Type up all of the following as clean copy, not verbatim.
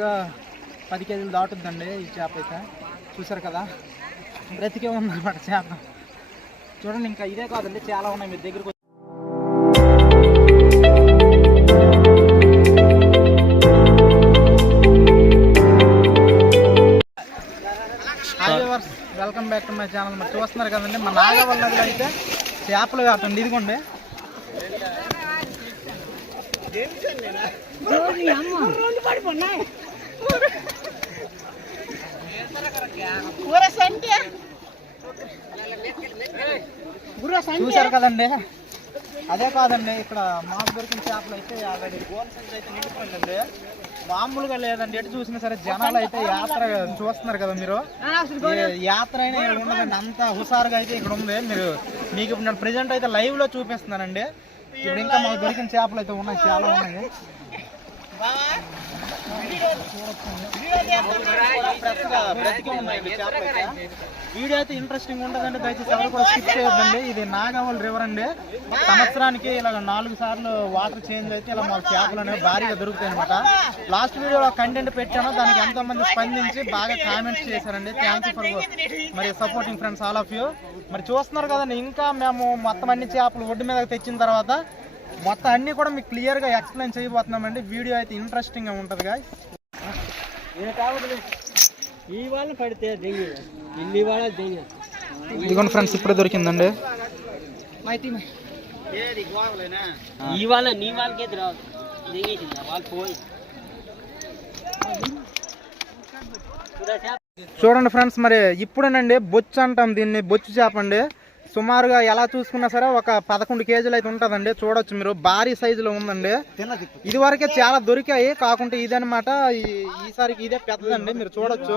10 కేజీలు దాటుద్దండి ఈ చేప అయితే. చూసారు కదా, బ్రతికే ఉందన్నమాట చేప. చూడండి, ఇంకా ఇదే కాదండి, చాలా ఉన్నాయి. మీ దగ్గరకు welcome back to my channel. మరి చూస్తున్నారు కదండి, మా నాగవల్ నదిలో అయితే చేపలు కాటండి. ఇదిగోండి, చూసారు కదండి. అదే కాదండి, ఇక్కడ మాకు దొరికిన చేపలు అయితే ఆల్రెడీ గోల్ సంచి అయితే నిండిపోయిందండి. మామూలుగా లేదండి, ఎటు చూసినా సరే జనాలు అయితే యాత్ర చూస్తున్నారు కదా మీరు. యాత్ర అయినా ఇక్కడ ఉండదండి, అంత హుషారుగా అయితే ఇక్కడ ఉంది. మీకు ఇప్పుడు నేను ప్రెజెంట్ అయితే లైవ్ లో చూపిస్తున్నానండి. ఇప్పుడు ఇంకా మాకు దొరికిన చేపలు అయితే ఉన్నాయి, చాలా ఉన్నాయి. వీడియో అయితే ఇంట్రెస్టింగ్ ఉంటుందండి, దయచేసి ఎవరు కూడా స్కిప్ చేయొద్దండి. ఇది నాగవల్ రివర్ అండి. సంవత్సరానికి ఇలా 4 సార్లు వాటర్ చేంజ్ అయితే ఇలా మాకు చేపలు అనేవి భారీగా దొరుకుతాయి అనమాట. లాస్ట్ వీడియోలో కంటెంట్ పెట్టాను, దానికి ఎంతో మంది స్పందించి బాగా కామెంట్స్ చేశారండి. థ్యాంక్స్ ఫర్ మరి supporting friends all of you. మరి చూస్తున్నారు కదండి, ఇంకా మేము మొత్తం అన్ని చేపలు ఒడ్డు మీదకి తెచ్చిన తర్వాత మొత్తం అన్ని కూడా మీకు క్లియర్గా ఎక్స్ప్లెయిన్ చేయబోతున్నామండి. వీడియో అయితే ఇంట్రెస్టింగ్గా ఉంటుంది గాయ్. ఇదిగోండి ఫ్రెండ్స్, ఇప్పుడే దొరికిందండి. చూడండి ఫ్రెండ్స్, మరి ఇప్పుడేనండి బొచ్చు అంటాం దీన్ని, బొచ్చు చేపండి. సుమారుగా ఎలా చూసుకున్నా సరే ఒక 11 కేజీలు అయితే ఉంటుందండి. చూడొచ్చు మీరు, భారీ సైజులో ఉందండి. ఇది వరకే చాలా దొరికాయి, కాకుంటే ఇదనమాట. ఈసారికి ఇదే పెద్దదండి, మీరు చూడొచ్చు.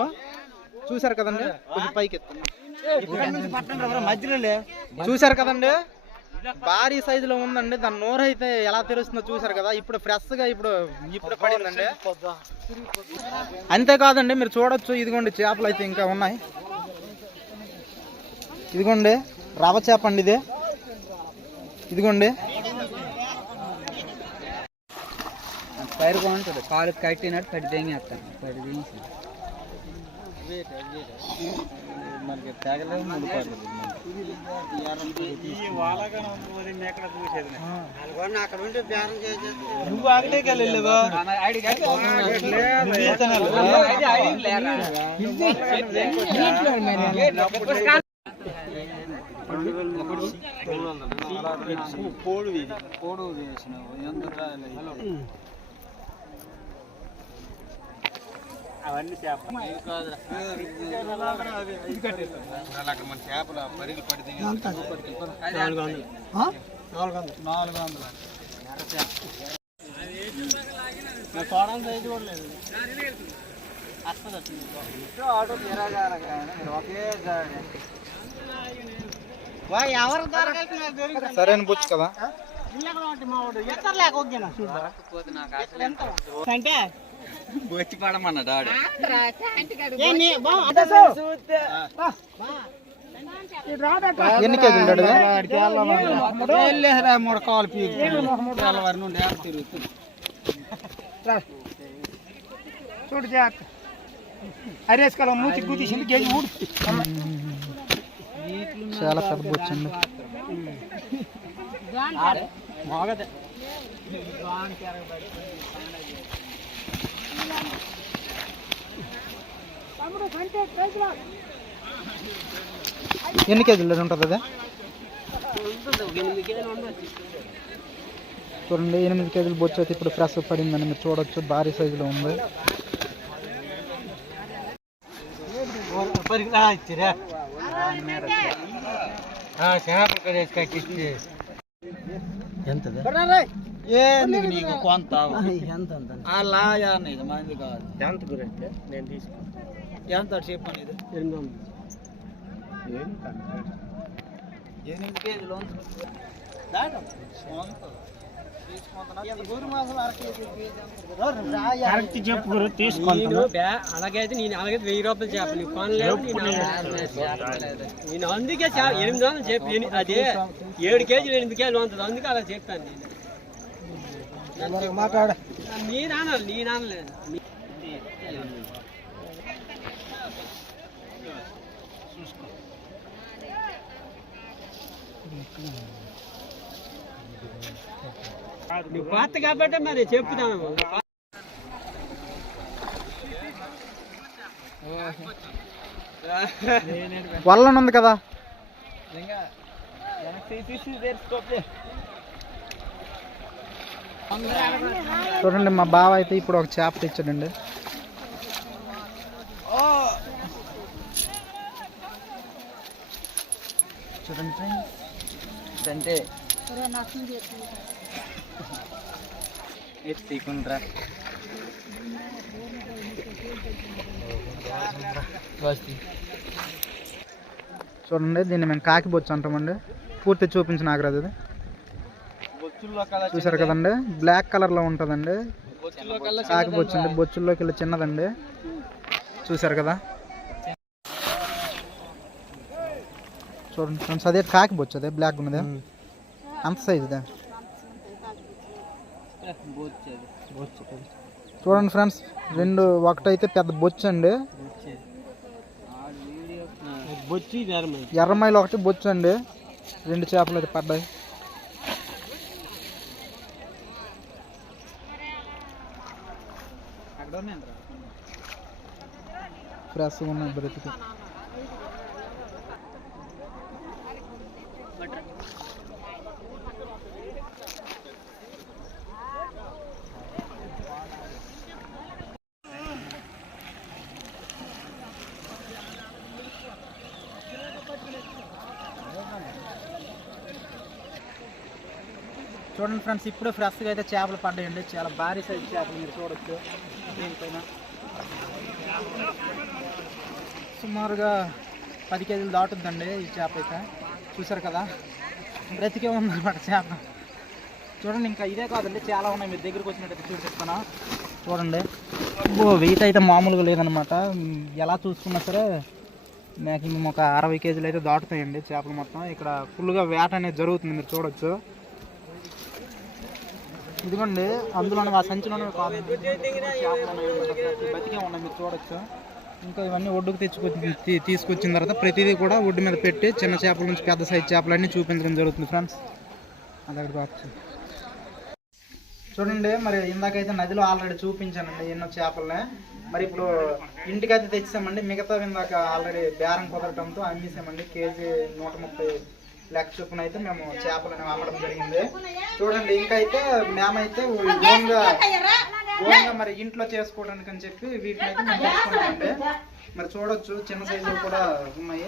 చూసారు కదండి, కొంచెం పైకి చూసారు కదండి, భారీ సైజులో ఉందండి. దాని నోరు అయితే ఎలా తెరుస్తుందో చూసారు కదా. ఇప్పుడు ఫ్రెష్ గా ఇప్పుడు పడిందండి. అంతేకాదండి, మీరు చూడొచ్చు, ఇదిగోండి చేపలు అయితే ఇంకా ఉన్నాయి. ఇదిగోండి రవ చేప అండి ఇది. ఇదిగోండి, పైరు బాగుంటుంది, కాలు కట్టినట్టు పడి తెంగేస్తాను. పడి తెంగి మనకి తెగలేదు, 3 పాటలు. నువ్వు అక్కడికి వెళ్ళలేవా? అవన్నీ చేపలు పరిగి పడి 400 సరైన బుచ్చు కదా. బొచ్చి పడమన్నాడు ఆడు. ఎన్ని కేజీలు 3 కాలు పీరు నుండి తిరుగుతుంది. చూడు అరేసుకోవాలి, మూతి గుద్దేసింది కేజీ 3. చాలా పెద్ద బొచ్చండి. ఎన్ని కేజీలు ఉంటుంది అదే? చూడండి, 8 కేజీలు బొచ్చు అయితే ఇప్పుడు ఫ్రెష్ పడిందని మీరు చూడొచ్చు. భారీ సైజులో ఉంది. ఎంత నీకు కొంత మంది కాదు. ఎంత గురించి నేను తీసుకున్నాను. ఎంత చెప్పాను, ఇది 8 కేజీలు అలాగైతే నేను 1000 రూపాయలు చెప్పను కొనలేదు. నేను అందుకే 800 చెప్పి అదే 7 కేజీలు 8 కేజీలు ఉంటుంది. అందుకే అలా చెప్తాను నేను. మాట్లాడ నేను అనలేదు. నువ్వు పాత కాబట్టి మరి చెప్తాము. వల్ల ఉంది కదా. చూడండి మా బావ అయితే ఇప్పుడు ఒక చేప తెచ్చాడండి. చూడండి అంటే తీకుండ్రా చూడండి, దీన్ని మేము కాకి బొచ్చు అంటామండి. పూర్తి చూపించిన ఆగ్రహం అది చూసారు కదండి, బ్లాక్ కలర్ లో ఉంటుందండి. కాకి బొచ్చు అండి, బొచ్చుల్లోకి వెళ్ళి చిన్నదండి. చూసారు కదా, చూడండి ఫ్రెండ్స్, అదే కాకి బొచ్చు, అదే బ్లాక్ ఉన్నది. అంత సైజు దా చూడండి ఫ్రెండ్స్, రెండు ఒకటైతే పెద్ద బొచ్చు అండి, ఎర్రమైలు ఒకటి బొచ్చు అండి. రెండు చేపలు అయితే పడ్డాయి. ఫ్రెష్గా ఉన్నాయి బ్రతికి. చూడండి ఫ్రెండ్స్, ఇప్పుడు ఫ్రెష్గా అయితే చేపలు పడ్డాయండి. చాలా భారీ సైజు చేపలు మీరు చూడొచ్చు. దీనిపైన సుమారుగా 10 కేజీలు దాటుద్దండి ఈ చేప అయితే. చూసారు కదా, బ్రతికే ఉందన్నమాట చేప. చూడండి, ఇంకా ఇదే కాదండి, చాలా ఉన్నాయి. మీరు దగ్గరికి వచ్చినట్టయితే చూపిస్తాను. చూడండి, వెయిట్ అయితే మామూలుగా లేదనమాట. ఎలా చూసుకున్నా సరే మ్యాక్సిమం ఒక 60 కేజీలు అయితే దాటుతాయండి చేపలు మొత్తం. ఇక్కడ ఫుల్గా వేట అనేది జరుగుతుంది, మీరు చూడొచ్చు. ఇదిగోండి, అందులోనే ఆ సంచిలోనే కాదు బతికే ఉన్నాయి, మీరు చూడొచ్చు. ఇంకా ఇవన్నీ ఒడ్డుకు తీసుకొచ్చిన తర్వాత ప్రతిదీ కూడా ఒడ్డు మీద పెట్టి చిన్న చేపల నుంచి పెద్ద సైజు చేపలన్నీ చూపించడం జరుగుతుంది ఫ్రెండ్స్. అదొకటి బాగా చూడండి. మరి ఇందాకైతే నదిలో ఆల్రెడీ చూపించానండి ఎన్నో చేపలనే. మరి ఇప్పుడు ఇంటికైతే తెచ్చామండి. మిగతా ఇందాక ఆల్రెడీ బేరం కుదరటంతో అమ్మేసామండి. కేజీ 130 లెక్క చొప్పున అయితే మేము చేపలను అమ్మడం జరిగింది. చూడండి, ఇంకైతే మేమైతే ఓన్గా మరి ఇంట్లో చేసుకోవడానికి అని చెప్పి వీటిని అయితే మేము తెచ్చుకుంటామండి. మరి చూడొచ్చు, చిన్న సైజులు కూడా ఉన్నాయి.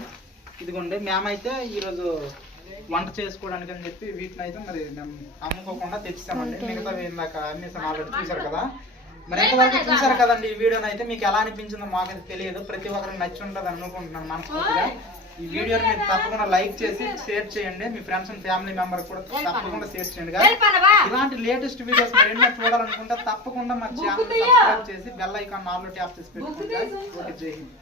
ఇదిగోండి, మేమైతే ఈరోజు వంట చేసుకోవడానికి అని చెప్పి వీటిని అయితే మరి మేము అమ్ముకోకుండా తెచ్చామండి. మిగతా ఇందాక అమ్మేసాం ఆల్రెడీ, చూసారు కదా. మరి ఎంతవరకు చూసారు కదండి ఈ వీడియోని అయితే. మీకు ఎలా అనిపించిందో మాకైతే తెలియదు. ప్రతి ఒక్కరికి నచ్చి ఉంటుంది అనుకుంటున్నాను మనస్ఫూర్తిగా. ఈ వీడియోని మీరు తప్పకుండా లైక్ చేసి షేర్ చేయండి. మీ ఫ్రెండ్స్ అండ్ ఫ్యామిలీ మెంబర్ కూడా తప్పకుండా షేర్ చేయండి. ఇలాంటి లేటెస్ట్ వీడియోస్ ఎన్నో చూడాలనుకుంటే తప్పకుండా మా ఛానల్ సబ్స్క్రైబ్ చేసి బెల్ ఐకాన్ ఆల్ ట్యాప్ చేసి పెట్టుకోండి. ఓకే, జై హింద్.